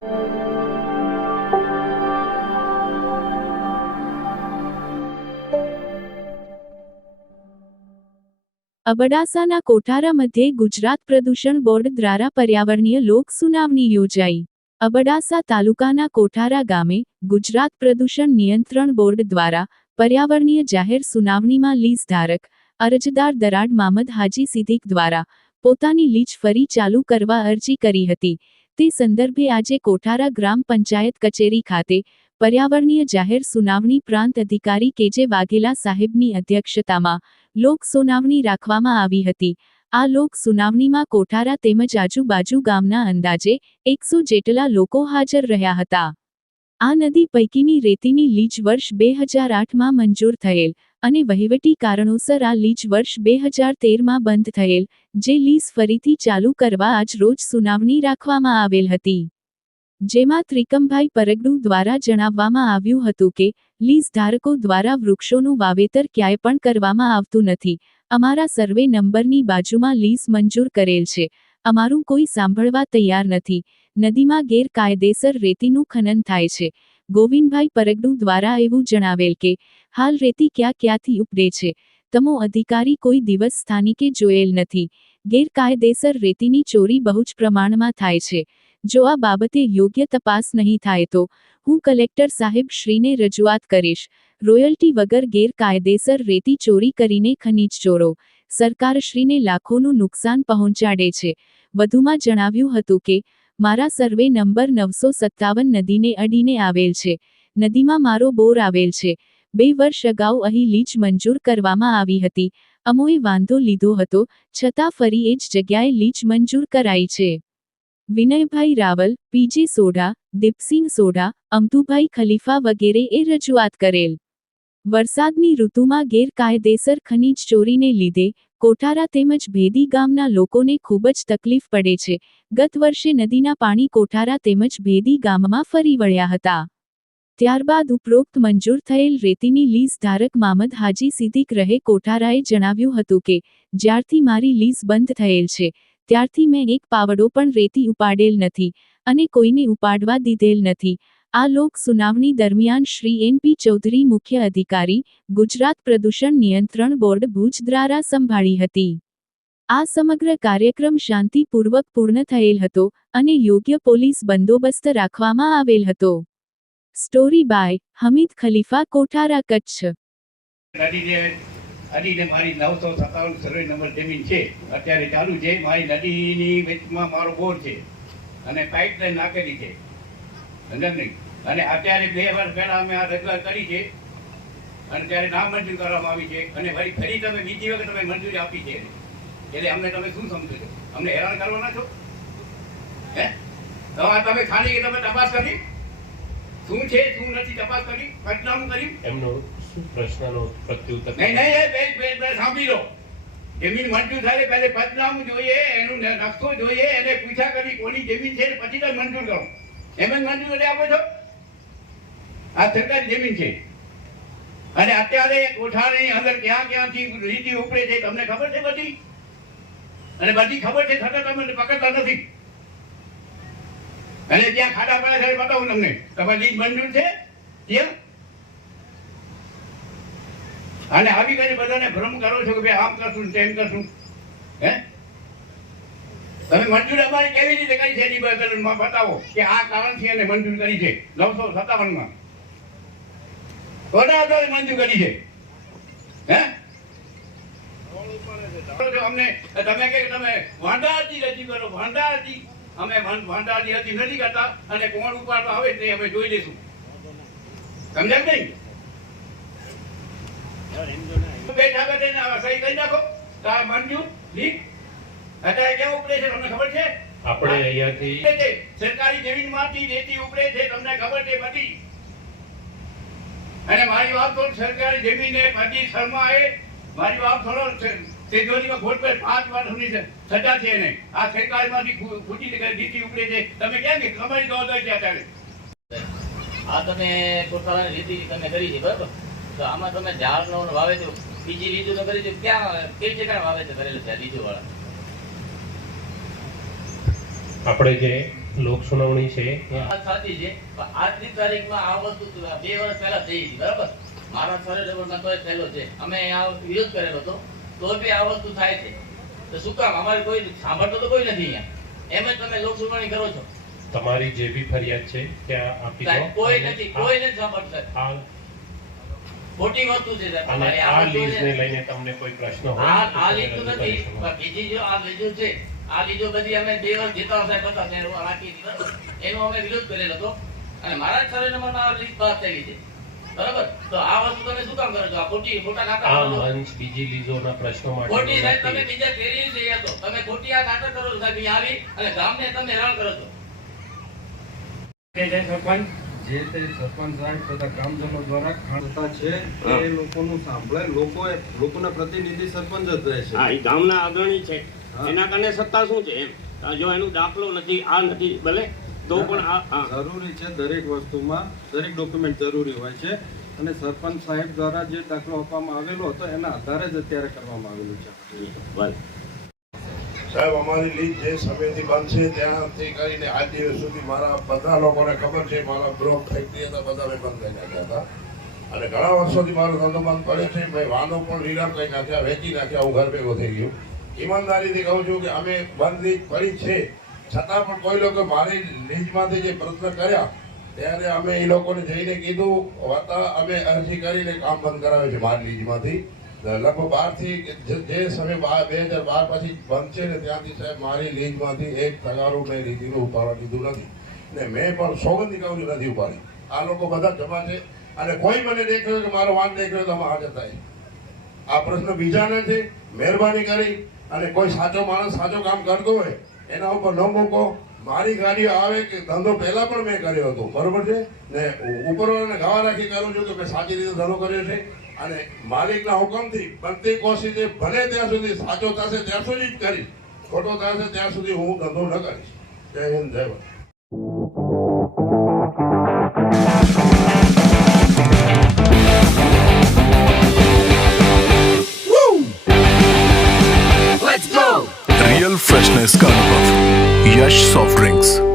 અબડાસાના કોઠારા મધ્યે ગુજરાત પ્રદૂષણ બોર્ડ દ્વારા પર્યાવરણીય લોક સુનાવણી યોજાઈ। અબડાસા તાલુકાના કોઠારા ગામે ગુજરાત પ્રદૂષણ નિયંત્રણ બોર્ડ દ્વારા પર્યાવરણીય જાહેર સુનાવણીમાં લીઝ ધારક અરજદાર દરાડ મામદ હાજી સિદ્દીક દ્વારા પોતાની લીઝ ફરી ચાલુ કરવા અરજી કરી હતી। તે સંદર્ભે આજે કોઠારા ગ્રામ પંચાયત કચેરી ખાતે પર્યાવરણીય જાહેર સુનાવણી પ્રાંત અધિકારી કેજે વાઘેલા સાહેબની અધ્યક્ષતામાં લોક સુનાવણી રાખવામાં આવી હતી। આ લોક સુનાવણીમાં કોઠારા તેમજ આજુબાજુ ગામના અંદાજે 100 જેટલા લોકો હાજર રહ્યા હતા। આ નદી પૈકીની રેતીની લીઝ વર્ષ 2008માં મંજૂર થયેલ અને વહીવટી કારણોસર આ લીઝ વર્ષ 2013માં બંધ થયેલ, જે લીઝ ફરીથી ચાલુ કરવા આજ રોજ સુનાવણી રાખવામાં આવેલ હતી। જેમાં ત્રિકમભાઈ પરગડુ દ્વારા જણાવવામાં આવ્યું હતું કે લીઝ ધારકો દ્વારા વૃક્ષોનું વાવેતર ક્યાંય પણ કરવામાં આવતું નથી। અમારા સર્વે નંબરની બાજુમાં લીઝ મંજૂર કરેલ છે, અમારું કોઈ સાંભળવા તૈયાર નથી। નદીમાં ગેરકાયદેસર રેતીનું ખનન થાય છે। ગોવિંદભાઈ પરગડુ દ્વારા એવું જણાવેલ કે હાલ રેતી ક્યાંથી ઉપડે છે, તમો અધિકારી કોઈ દિવસ સ્થાનિકે જોયેલ નથી। ગેરકાયદેસર રેતીની ચોરી બહુ જ પ્રમાણમાં થાય છે। જો આ બાબતે યોગ્ય તપાસ નહીં થાય તો હું કલેક્ટર સાહેબ શ્રીને રજૂઆત કરીશ। રોયલ્ટી વગર ગેરકાયદેસર રેતી ચોરી કરીને ખનીજ ચોરો સરકારશ્રીને લાખોનું નુકસાન પહોંચાડે છે। વધુમાં જણાવ્યું હતું કે મારા સર્વે નંબર 957 નદીને અડીને આવેલ છે। નદીમાં મારો બોર આવેલ છે। 2 વર્ષ અગાઉ અહીં લીઝ મંજૂર કરવામાં આવી હતી। અમોએ વાંધો લીધો હતો, છતાં ફરી એ જ જગ્યાએ લીઝ મંજૂર કરાઈ છે। વિનયભાઈ રાવલ, પીજે સોઢા, દીપસિંહ સોઢા, અમતુભાઈ ખલીફા વગેરેએ રજૂઆત કરેલ। વરસાદની ઋતુમાં ગેરકાયદેસર ખનીજ ચોરીને લીધે કોઠારા તેમજ ભેદી ગામના લોકોને ખૂબ જ તકલીફ પડે છે। ગત વર્ષે નદીના પાણી કોઠારા તેમજ ભેદી ગામમાં ફરી વળ્યા હતા। ત્યારબાદ ઉપરોક્ત મંજૂર થયેલ રેતીની લીઝ ધારક મામદ હાજી સિદ્દીક રહે કોઠારાએ જણાવ્યું હતું કે જ્યારથી મારી લીઝ બંધ થયેલ છે ત્યારથી મેં એક પાવડો પણ રેતી ઉપાડેલ નથી અને કોઈને ઉપાડવા દીધેલ નથી। આ લોક સુનાવણી દરમિયાન શ્રી એન.પી. ચૌધરી મુખ્ય અધિકારી, ગુજરાત પ્રદૂષણ નિયંત્રણ બોર્ડ ભુજ દ્વારા સંભાળી હતી। આ સમગ્ર કાર્યક્રમ શાંતિપૂર્વક પૂર્ણ થયેલ હતો અને યોગ્ય પોલીસ બંદોબસ્ત રાખવામાં આવેલ હતો। સ્ટોરી બાય હમીદ ખલીફા, કોઠારા, કચ્છ। નદીને મારી 957 સર્વે નંબર જમીન છે, અત્યારે ચાલુ છે। મારી નદીની વચમાં મારો બોર છે અને પાઇપલાઇન નાખેલી છે, સમજ નહીં? અને અત્યારે 2 વર્ષ પહેલા અમે આ રજૂઆત કરી છે અને ત્યારે નામ મંજૂર કરવામાં આવી છે અને ફરી તમે બીજી વખત તમે મંજૂરી આપી છે, એટલે અમને તમે શું સમજો છો? અમને હેરાન કરવાના છો? હે તો આ તમે ખાલી તમે તપાસ કરી શું છે શું નથી તપાસ કરી, પંચનામું કર્યું? એમનો પ્રશ્નનો પ્રત્યુત્તર નહીં સાંભળી લો। જમીન મંજૂર થાય પહેલે પંચનામું જોઈએ, એનું નકશો જોઈએ, એને પૂછા કરી કોની જમીન છે પછી તમે મંજૂર કરો। એમ જ મંજૂર કરી આપો છો? આ સરકારી જમીન છે અને અત્યારે કોઠારની અંદર ક્યાંથી રીતિ ઉપડે છે તમને ખબર છે બધી, અને બધી ખબર છે છતાં તમે પકડતા નથી। અને ત્યાં ખાડા પડ્યા છે બતાવું તમને, તમારી લીઝ મંજૂર છે ત્યાં, અને આવી કરીને બધાને ભ્રમ કરો છો કે ભાઈ આમ કરશું તેમ કરશું। હે તમે મંજૂર અમારી કેવી રીતે કરી છે એની બતાવો કે આ કારણથી એને મંજૂર કરી છે 957માં કોના આધારે મંજૂર કરી છે? હે અમને તમે કે તમે વાંધા અરજી રજૂ કરો, વાંધા અરજી અમે વાંધા અરજી નથી કરતા અને કોણ ઉપાડવા આવે તે અમે જોઈ લઈશું, સમજાય નહીં? બેઠા બેઠા સહી કરી નાખો તો આ મંજૂર લીક અત્યારે કેમ ઉપડે છે તમને ખબર છે? આપણે અહીંયાથી સરકારી જમીનમાંથી રેતી ઉપડે છે, તમને ખબર છે બધી। અને મારી વાત તો સરકારી જમીને બધી શર્માએ મારી વાત થોડો તેજોરીમાં ખોટ પર 5 વર્ષની સજા છે એને। આ સરકારમાંથી ખોટી રેતી ઉપડે છે, તમે કેમ કે તમારી જવાબદારી છે અત્યારે? આ તમે કોઠારાની રેતી તમે કરી છે બરાબર, તો આમાં તમે ઝાડનો વાવેતર બીજી રીતનું કરી છે, ક્યાં કઈ જગ્યાએ વાવેતર કરેલું છે લીજુ વાળા? આપણે જે લોક સુનાવણી છે એ વાત સાચી છે પણ આજની તારીખમાં આ વસ્તુ 2 વર્ષ પહેલા થઈ હતી બરાબર મારા સર્વે નંબરમાં તો થયેલો છે અમે આ વિરોધ કરેલો હતો તો બી આ વસ્તુ થાય છે તો શું કામ અમારે કોઈ સાંભળતો તો કોઈ નથી અહીંયા એમ જ તમે લોક સુનાવણી કરો છો તમારી જે બી ફરિયાદ છે ત્યાં આપી દો. સાહેબ, કોઈ નથી સાંભળતું સાહેબ. આ ખોટી વસ્તુ છે સાહેબ. અને તમારી આ વસ્તુ છે. લીઝને લઈને તમને કોઈ પ્રશ્ન હોય તો આ તમે લીધું રજૂ નથી કરી શકો. પણ બીજી જો આ લીધું છે આ લીધું બધી અમે 2 વર્ષ જીતા સાહેબ હતા ત્યારે રાખી હતી બરાબર એનો અમે વિરોધ કરેલો હતો અને મારા જ સર્વે નંબરમાં આ લીઝ પાસ થયેલી છે બરાબર તો આ વસ્તુ તમે શું કામ કરો છો આ ખોટા નાટક આ કરો છો. મંચ બીજી લીઝોના પ્રશ્નો માટે ખોટી સાહેબ તમે નથી. બીજા ફેરી જઈ હતો તમે ખોટી આ નાટક કરો છો સાહેબ અહીંયા આવી અને ગામને તમે હેરાન કરો છો જે તે સરપંચ સાહેબ તથા ગ્રામજનો દ્વારા ખાણતા છે એ લોકોનું સાંભળે લોકોના પ્રતિનિધિ સરપંચ જ રહે છે. હા એ ગામના અગ્રણી છે હા. એના કારણે સત્તા શું છે એમ જો એનો દાખલો નથી આ નથી ભલે તો પણ આ હા જરૂરી છે દરેક વસ્તુમાં દરેક ડોક્યુમેન્ટ જરૂરી હોય છે અને સરપંચ સાહેબ દ્વારા જે દાખલો આપવામાં આવેલો હતો એના આધારે જ અત્યારે કરવામાં આવેલું છે. ભલે સાહેબ અમારી લીજ જે સમયથી બંધ છે ત્યાંથી કરીને આજ દિવસ સુધી મારા બધા લોકોને ખબર છે મારા બ્લોક ફેક્ટરી હતા બધા મેં બંધ કરી નાખ્યા હતા અને ઘણા વર્ષોથી મારો ધંધો બંધ પડ્યો છે મેં વાહનો પણ લીલામ કરી નાખ્યા વેચી નાખ્યા હું ઘર ભેગો થઈ ગયો ઈમાનદારીથી કહું છું કે અમે બંધ લીજ પડી છે છતાં પણ કોઈ લોકો મારી લીજમાંથી જે પ્રશ્ન કર્યા ત્યારે અમે એ લોકોને જઈને કીધું હતા અમે અરજી કરીને કામ બંધ કરાવે છે મારી લીજમાંથી લગભગ 12 થી જે સમય 2012 પછી બંધ છે ને ત્યાંથી સાહેબ મારી લીજમાંથી એક તગારું મેં લીધેલું ઉપાડવા દીધું નથી ને મેં પણ સોગંદી કહું છું નથી ઉપાડી આ લોકો બધા જમા છે અને કોઈ મને દેખાયું કે મારો વાંક દેખાયો તો અમે હાજર થાય આ પ્રશ્ન બીજાને છે મહેરબાની કરી અને કોઈ સાચો માણસ સાચો કામ કરતો હોય એના ઉપર ન મૂકો મારી ગાડીઓ આવે કે ધંધો પહેલા પણ મેં કર્યો હતો બરોબર છે ને ઉપરવાળાને ગવા રાખી કરું છું કે મેં સાચી રીતે ધંધો કર્યો છે અને માલિકના હુકમથી બનતી કોશિશ ભલે ત્યાં સુધી સાચો થશે ત્યાં સુધી જ કરીશ ખોટો થશે ત્યાં સુધી હું ધંધો ન કરીશ જય હિન્દ જય ભારત. रियल फ्रेशनेस का अनुभव यश सॉफ्ट ड्रिंक्स